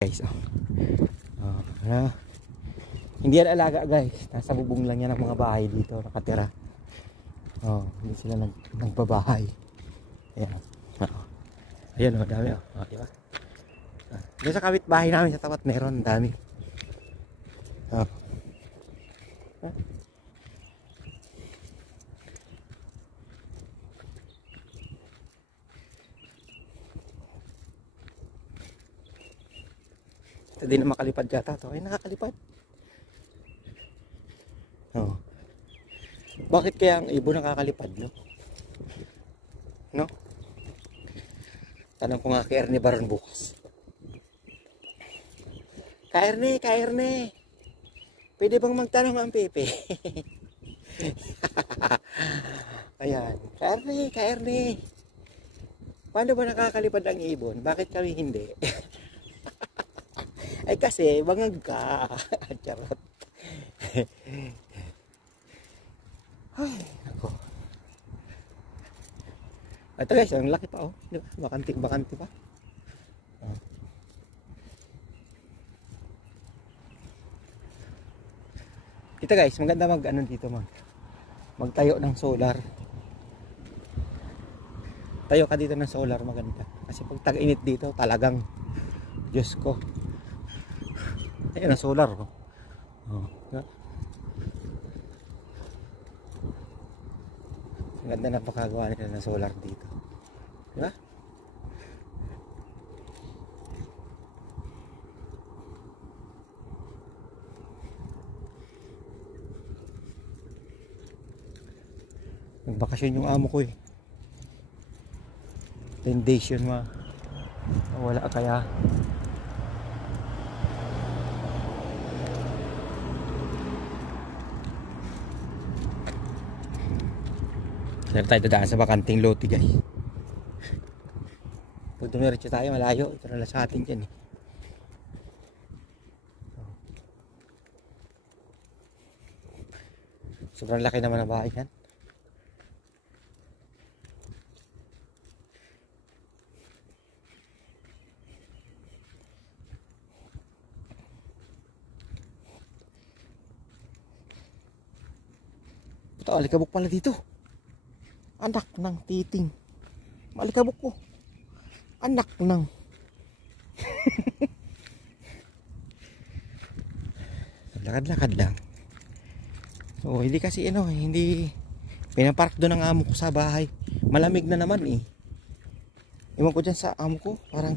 Guys, hindi yan alaga guys, nasa bubong lang yan ng mga bahay dito nakatira. Hindi sila nagbabahay. Ayan, ayan dami diba? Doon sa kapit bahay namin sa tapat meron, dami. Ito din na makalipad yata to. Ay, nakakalipad. Bakit kaya ang ibon nakakalipad, no? No? Tanong ko nga kay Erne Baron bukas. Ka Erne. Pwede bang magtanong ang Pepe? Ayan. Ka Erne. Paano ba nakakalipad ang ibon? Bakit kami hindi? Ay kasi, bangag ka. Charot. Ay, ako. Ito guys, ang laki pa oh. Diba? Bakante pa. Ito guys, maganda dito magtayo ng solar. Tayo ka dito ng solar, maganda. Kasi pag tag-init dito, talagang Diyos ko. Ayan ang solar ko. Ang ganda na pakagawa nila ng solar dito. Diba? Nagbakasyon yung amo ko eh. 10 days yun wala kaya. Saan tayo dadaan sa bakanting lote guys. Pag dumiretso tayo malayo, ito na lang sa atin dyan eh. Sobrang laki naman ang bahay yan. Ito, alikabok pala dito. Anak ng titing. Malikabok ko. Anak ng. Lakad-lakad lang. So, hindi kasi hindi pinapark doon ang amo ko sa bahay. Malamig na naman eh. Iwan ko dyan sa amo ko. Parang